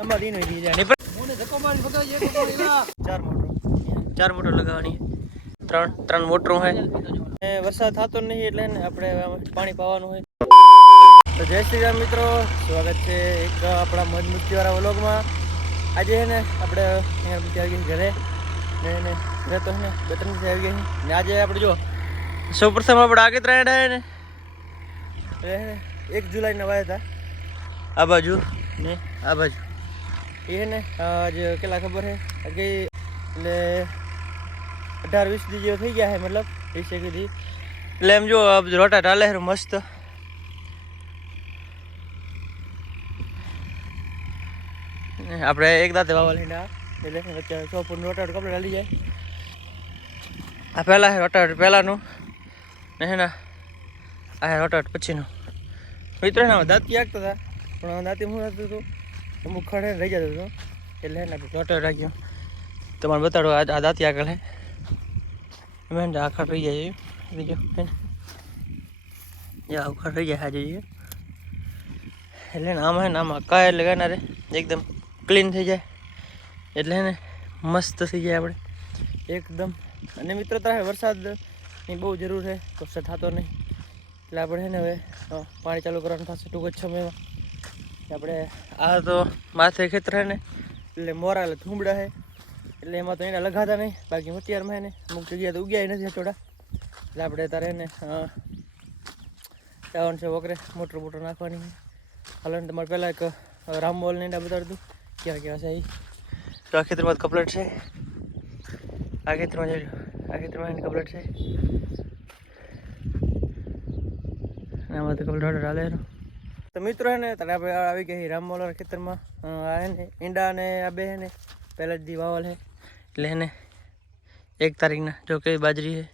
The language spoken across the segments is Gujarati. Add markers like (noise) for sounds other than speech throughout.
અમારી નહીં પણ ચાર મોટર લગાવવાની. ત્રણ ત્રણ મોટરો હોય. વરસાદ થતો નહીં એટલે આપણે પાણી પાવાનું હોય. તો જય શ્રી રામ મિત્રો, સ્વાગત છે એક આપણા મોજ મસ્તીવાળા વ્લોગમાં. આજે છે ને આપણે આવી ગયા ઘરે. ને એને ઘરે તો ને બે ત્રણ આવી ગયા ને આજે આપણે જો સૌ પ્રથમ આપણે આગળ રહ્યા ને એક જુલાઈના વાયા હતા. આ બાજુ ને આ બાજુ. એ હે ને, આજ કેટલા ખબર છે કે એટલે અઢાર વીસ દી જેવો થઈ ગયા હે, મતલબ વીસ એક દી એટલે એમ જો રોટા ટાલે હે, મસ્ત. આપણે એક દાંતે વાવા લઈને એટલે વચ્ચે ફૂટ રોટાટ કપડે હાલી જાય. આ પહેલાં રોટાટ પહેલાંનું. ને હે આ રોટાટ પછીનું. મિત્રો દાંતી આગતા હતા, પણ દાંતી હું હતું હતું. અમુક ખડે રહી જતો હતો. એટલે એને રોટાટ રાખ્યો. તમારે બતાડો, આ આ દાંતી આગળ હે? એમ રહી જાય છે બીજો હે ને? એ આખા રહી જાય હાજર એટલે આમાં હે ને આમાં કાય એટલે કાંઈ ના રે એકદમ ક્લીન થઈ જાય. એટલે ને મસ્ત થઈ જાય આપણે. એકદમ. અને મિત્રો, તારે વરસાદની બહુ જરૂર છે વરસાદ થતો નહીં. એટલે આપણે છે ને હવે પાણી ચાલુ કરવાનું થશે ટૂંક જ સમયમાં. આપણે. આ તો માથે ખેતર ને, એટલે મોરા એટલે થૂંબડા છે. એટલે એમાં તો એના લગાતા નહીં, બાકી હોતિયારમાં એને અમુક જગ્યાએ તો ઉગ્યા નથી થોડા એટલે આપણે તારે એને જવાનું છે વગરે મોટર બોટર નાખવાની. હાલો ને તમારે પહેલાં એક રામમોલ ને એના બતાડતું ક્યાં ક્યાં છે એ? તો આ ખેતરમાં કપલેટ છે. આ ખેતરમાં જોઈ આ ખેતરમાં એની કપલેટ છે. એમાં તો કપલેટ હાલે એનો. તો મિત્રો હે ને તને આપણે આવી ગઈ રામમોલના ખેતરમાં? આ હે ને ઈંડા ને આ બે હે ને પહેલા જ દીવાવલ હે. એટલે હે ને એક તારીખના જો કે બાજરી છે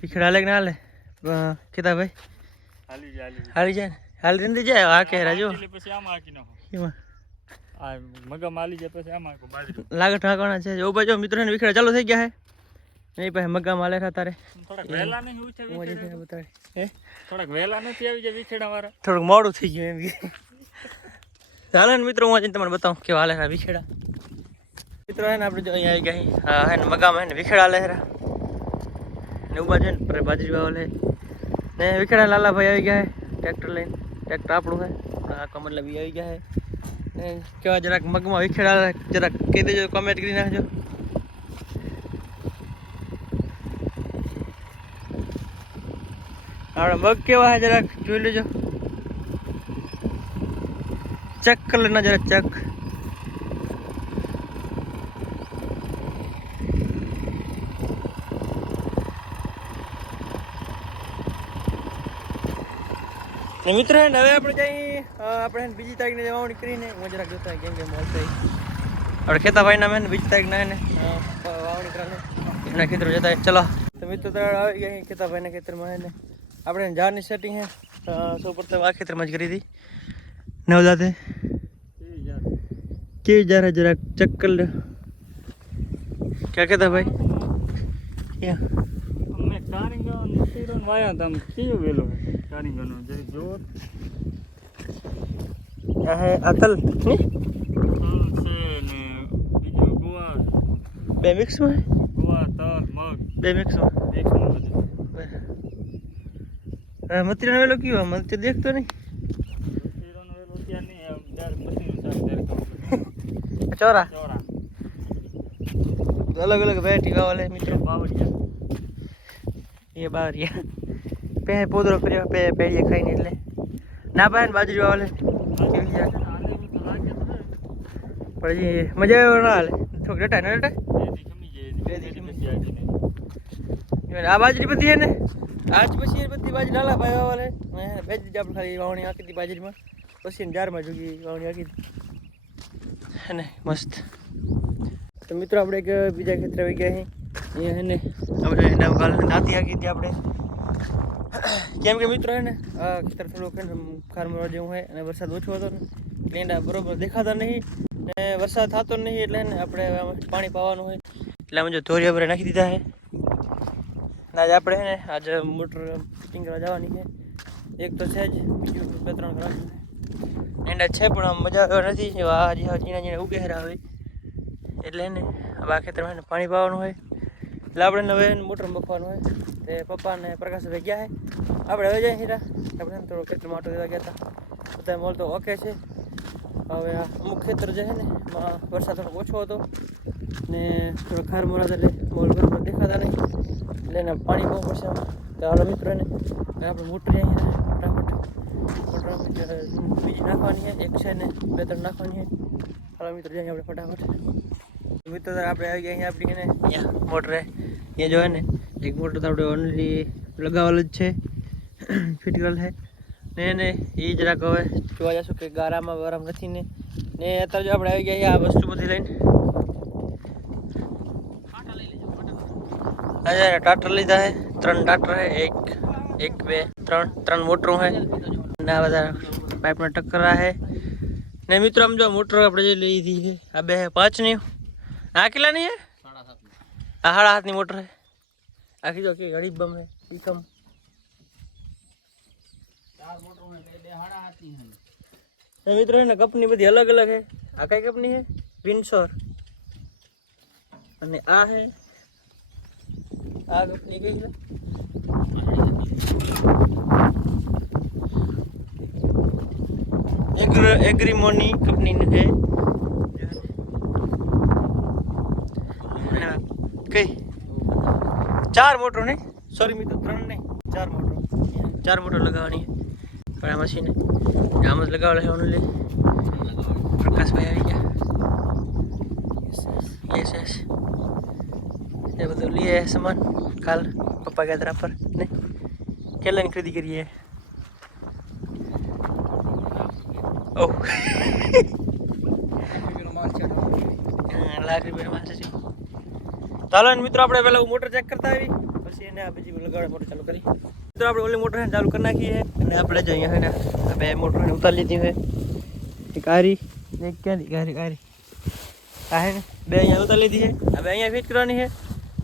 પીખડા હાલે કે ના હાલે કીધા ભાઈ હાલી જાય હાલી જાય. હાલી જાય આ કે રાજુ પછી આમાં હાકી નાખો. એમાં. આ મગમ હાલી જાય પછી આમાં હાકો બાજરી. લાગત ઠાકવાના છે. જો બાજુ મિત્રો ને વિખડા ચાલુ થઈ ગયા છે નહીં પાસે મગા માલે હતા તારે. થોડાક વહેલા નહીં ઉઠે હું? થોડાક વહેલા નથી આવી જાય વિખેડા મારા થોડુંક મોડું થઈ ગયું એમ. ચાલે ને મિત્રો હું આજે તમને બતાવું કેવા હાલે વિખેડા. મિત્રો હે ને આપણે જો અહીંયા આવી ગયા હા. હે ને મગામાં હે ને વિખેડા છે ને ઊભા છે ને બાજરી વાવ લે ને વિખેડા લાલાભાઈ આવી ગયા હે ટ્રેક્ટર લઈને. ટ્રેક્ટર આપણું હે. આ કમરલા બી આવી ગયા હે. ને કેવા જરાક મગમાં વિખેડા જરાક કહી દેજો કમેન્ટ કરી નાખજો. આપણા બગ કેવા છે જરાક? જોઈ લેજો. ચેક કલરના જરા ચેક. ને મિત્રો હવે આપણે જઈ આપણે બીજી તારીખને જવાની કરીને, હું જરાક જોતા કેમ કે મોલ થઈ આપણે ખેતાભાઈના મેં બીજી તારીખના ના એને વાવણી કરવાની. એના ખેતરો જતા. ચલો. તો મિત્રો આવી ગયા ખેતાભાઈના ખેતરમાં હે ને. આપણે ઝાડની સેટિંગ હે. સૌ પ્રથમ આ ખેતરમાં જ કરી હતી. નવદાતે કેવી જરા જરાક ચક્કર લે. ક્યાં કહેતા ભાઈ? ક્યાં? અમને કારીગર તીરો વાયા હતા કેવું વેલો કારીગરનો જરી જોર હે અતલ બે મિક્સમાં ગુવા તલ મગ. બે મિક્સમાં એક બધું મત્રીનો વેલો કયો? મને તો દેખતો નહીં. આમ ચોરા. ચોરા અલગ અલગ વેરાયટી વાવલે મિત્રો. બાવળિયા. એ બાવરિયા પે પોદરો કર્યો પે પેડીએ ખાઈને એટલે. ના પાય ને બાજરી તો ખરું. પણ હજી મજા આવે ના હાલે. થોડુંક ડટાય ન ડટાય આ બાજરી બધી હે ને? આજ પછી બધી બાજુ લાલા ભાઈ વાવલે બે જ આપણે ખાલી વાવણી આખી હતી બાજરીમાં. પછી જારમાં જોગી વાવણી આખી હતી મસ્ત. તો મિત્રો આપણે એક બીજા ખેતરે આવી ગયા છીએ અહીંયા હે ને આપણે એના ગાલ દાંતી આખી હતી આપણે. કેમ કે મિત્રો હે ને, આ ખેતર થોડુંક હે ને ખારમોરા જેવું હોય અને વરસાદ ઓછો હતો ને એના બરોબર દેખાતા નહીં. ને વરસાદ થતો નહીં એટલે આપણે પાણી પાવાનું હોય. એટલે અમે જો ધોરિયા ભરે નાખી દીધા ને આજે આપણે ને, આજે મોટર ફિટિંગ કરવા જવાની છે. એક તો છે જ, બીજું બે ત્રણ રાખવું એના છે પણ આમ મજા નથી હજી ઝીણા ઝીણા ઉગે હેરા આવે એટલે ને આ ખેતરમાં પાણી પાવાનું હોય. એટલે આપણે હવે મોટર મૂકવાનું હોય. તે પપ્પાને પ્રકાશભાઈ ગયા છે. આપણે હવે જાય હીરા. આપણે થોડો ખેતરમાં આટો દેવા ગયા હતા. બધા મોલ તો ઓકે છે. હવે આ અમુક ખેતર જે છે ને વરસાદ થોડો ઓછો હતો. ને થોડો ખાર મોરાદ એટલે મોલ બરાબર દેખાતા નહીં. એટલે પાણી બહુ પડશે. તો હાલો મિત્રોને આપણે મોટરી અહીંયા ફટાફટ મોટર બીજી નાખવાની છે, એક છે ને બે ત્રણ નાખવાની છે. હાલો મિત્રો, જઈએ આપણે ફટાફટ. મિત્રો આપણે આવી ગયા અહીંયા આપણી ને, અહીંયા મોટરે. અહીંયા જોઈએ ને, એક મોટર તો આપણે ઓનલી લગાવેલ જ છે. ફિટ કરેલ છે. ને એને એ જરાક હવે જોવા જશું કે ગારામાં ગરમ નથી ને. ને અત્યારે જો આપણે આવી ગયા આ વસ્તુ બધી લઈને. આજે ટાટર લીધા છે. ત્રણ ટાટર છે, એક એક, બે, ત્રણ ત્રણ મોટરો છે. અને આ બધા પાઇપના ટક્કરા છે. ને મિત્રો, આમ જો મોટર આપણે જે લીધી છે, આ બે પાંચની. આ કેટલાની છે? આ સાડા હાથની મોટર છે. આખી જો કે ગરીબ બમ છે એકમ મિત્રો, એના કંપની બધી અલગ અલગ છે. આ કઈ કંપની છે? વિન્સોર અને આ છે આ કંપની કઈ છે એગ્ર એગ્રીમોની કંપનીની છે. કઈ? ચાર મોટરો નહીં સોરી મિત્રો ત્રણ નહીં ચાર મોટરો ચાર મોટરો લગાવવાની. છે પણ આ મશીન આમ જ લગાવેલા છે ઓનલી પ્રકાશભાઈ આવી ગયા. યસ યસ એ બધું લઈએ સામાન કાલ પપ્પા ગયા પર ને? કેટલાની ખરીદી કરીએ. હા, લાખ રૂપિયાનો માલ છે. ચાલો ને મિત્રો આપણે પહેલા મોટર ચેક કરતા આવી પછી એને આ બીજી લગાડે મોટર ચાલુ કરી. મિત્રો આપણે ઓલી મોટર ચાલુ કરી નાખીએ અને આપણે જ અહીંયા છે ને બે મોટર ઉતારી લીધી છે. એક આરી એક ક્યાંથી કારી કારી આ હે ને બે અહીંયા ઉતારી લીધી છે. હવે અહીંયા ફિટ કરવાની છે.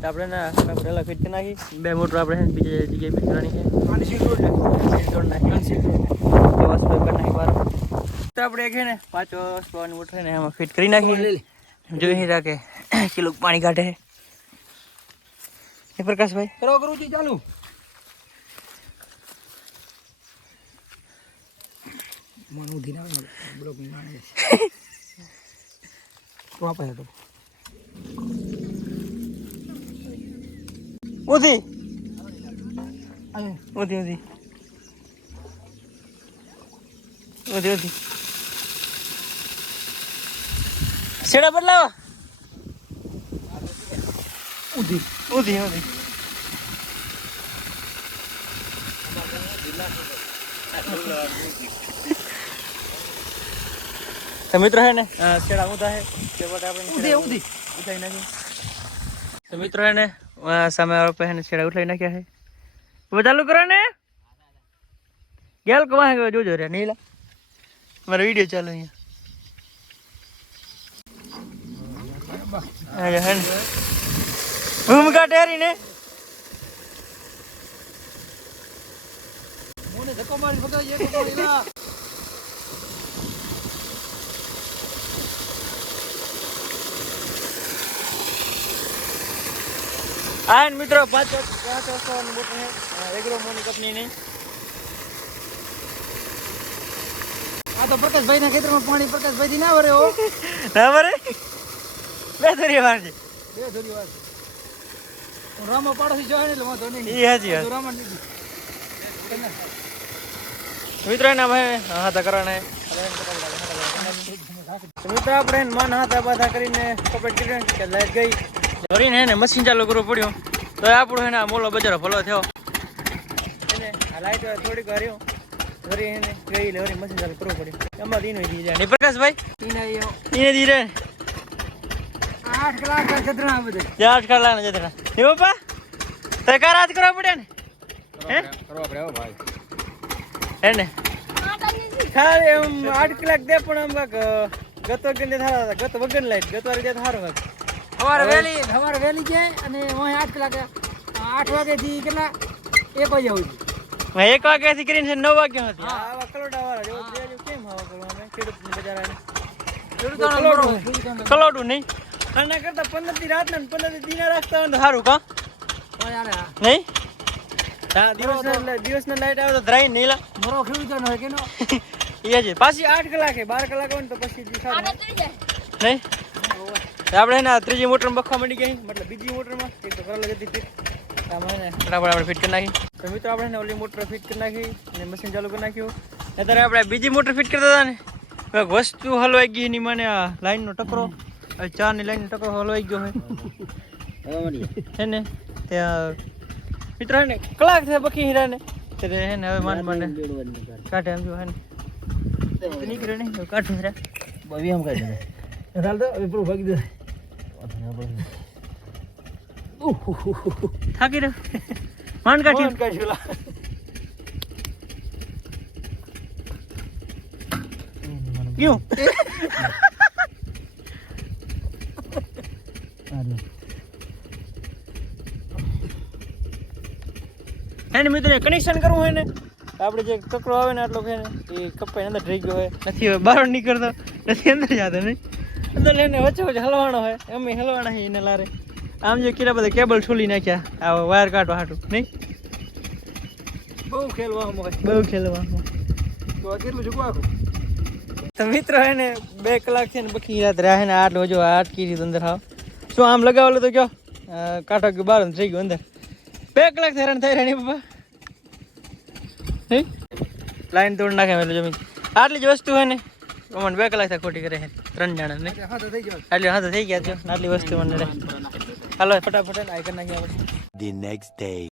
તો આપણે ના આપણે ફિટ કરી નાખી. બે મોટર આપણે બીજી જગ્યાએ ફિટ કરવાની છે. તો આપણે છે ને પાંચ વર્ષ મોટર ને એમાં ફિટ કરી નાખી. જોઈ રાખે. (coughs) કિલો પાણી કાઢે. એ પ્રકાશભાઈ કરો કરું છું ચાલુ. મન ઉધી ના બ્લોક માણે (laughs) તો આપે આય ઉધી ઉધી. ઉધી ઉધી. શેડા બદલાવા? ઉધી ઉધી ઉધી. તો મિત્રો હે ને? શેડા ઊંધા હે. તે માટે આપણે ઉધી ઉધી ઉઠાઈ નાખી. તો મિત્રો હે ને સામે વાળો પહેને છેડા ઉઠાઈ નાખ્યા છે. હવે ચાલુ કરો ને. ગેલ કવા ગયો જોજો રે, નીલા. મારો વીડિયો ચાલુ અહીંયા. ભૂમિકા ટેરી ને. મોને ધક્કો મારી પકડાઈ એક પકડી લા આ હે મિત્રો પાંચ વર્ષ- પાંચ વર્ષની મોટર છે એગ્રો મોની કંપનીની. આ તો પ્રકાશભાઈ ના ખેતરમાં પાણી પ્રકાશભાઈ થી ના ભરે હો. (laughs) ના ભરે બે ધોરી વાર છે. બે ધોરી વાર હું રામો પાડોશી જોયા ને એટલે વાંધો નહીં. તો રામા મિત્રો એના ભાઈ હાથા કરવાના મિત્ર આપણે મન હાથા બાધા કરીને કપડ કે લાઈટ ગઈ. ધોરીને એને મશીન ચાલુ કરવું પડ્યું. તો આપણું એને આ મોલો બજારો ભલો થયો. લાઈટ થોડીક હર્યું ધોરી એને ગઈ લે મશીન ચાલુ કરવું પડ્યું. એમાં દીનો દી જાય. નહીં પ્રકાશભાઈ એને દી રે આઠ કલાક જતરા બધે. આઠ કલાક ને જતરા. હે પપ્પા? તે કાર હાથ કરવા પડે ને? હે કરવા પડે હો ભાઈ. હે ને? ખાલી એમ આઠ કલાક દે પણ આમ ગતો ગત વગર થારા ગત વગર લાઈટ ગત દે થારો હતું. સવારે વહેલી સવારે વહેલી જાય અને હું આઠ કલાકે આઠ વાગ્યાથી કેટલા? એક વાગે આવું છું. એક વાગ્યાથી કરીને છે નવ વાગ્યા હતી આવા કલોડા વાળા જેવું કેમ હવા ખેડૂતની બજારાને. ખેડૂતોને નહીં. આના કરતા પંદરથી રાત ને પંદરથી દિના રાખતા હોય ને તો સારું કા? નહીં? હા દિવસ દિવસના લાઈટ આવે તો ધરાઈ નહીં લા મારો ખેડૂતોનો હોય કેનો એ છે પાછી આઠ કલાકે બાર કલાક હોય ને તો પછી નહીં? આપણે એના ત્રીજી મોટરમાં બખવા મળી ગઈ મતલબ બીજી મોટરમાં. એક તો હતી. ફિટ ફટાફટ આપણે ફિટ કરી નાખી તો મિત્રો આપણે ઓલી મોટર ફિટ કરી નાખી અને મશીન ચાલુ કરી નાખ્યું. અત્યારે આપણે બીજી મોટર ફિટ કરતા હતા ને એક વસ્તુ હલવાઈ ગઈ એની મને આ લાઈનનો ટકરો. આ ચારની લાઈનનો ટકરો હલવાઈ ગયો હોય હે ને? ત્યાં મિત્રો હે ને કલાક થયા બકી હીરાને ત્યારે હે ને હવે માન માને કાઢે એમ જો હે ને? તો નીકળે નહીં તો કાઢું હીરા થાકી રહ્યો. માંડ કાઢ્યું ક્યું? એને મિત્રો કનેક્શન કરવું હોય ને આપણે જે કકડો આવે ને આટલો છે એ કપાઈ અંદર થઈ ગયો હોય. નથી બહાર નીકળતો. નથી અંદર જતો નહીં. અંદર લઈને વચ્ચે વચ્ચે હલવાનો હોય. અમે હલવાના એને લારે. આમ જો કેટલા બધા કેબલ છોલી નાખ્યા. આ વાયર કાઢવા હાટું. નહીં? બહુ ખેલવામાં બહુ ખેલવામાં. તો કેટલું ચૂકવા તો મિત્રો હે ને બે કલાક છે ને બખી રાત રહ્યા ને આટલો જો આ અટકી અંદર હાવ. શું આમ લગાવેલો તો કયો? કાંટો ગયો બાર ને થઈ ગયો અંદર. બે કલાક હેરાન થઈ રહ્યા નહીં પપ્પા લાઈન તોડ નાખે એટલે જમીન. આટલી જ વસ્તુ હોય ને અમને બે કલાક થાય ખોટી કરે છે ત્રણ જણા નહીં એટલે હા તો થઈ ગયા છો. આટલી વસ્તુ મને રે. હાલો ફટાફટ આઈ કરી નાખી આપણે ધી નેક્સ્ટ day.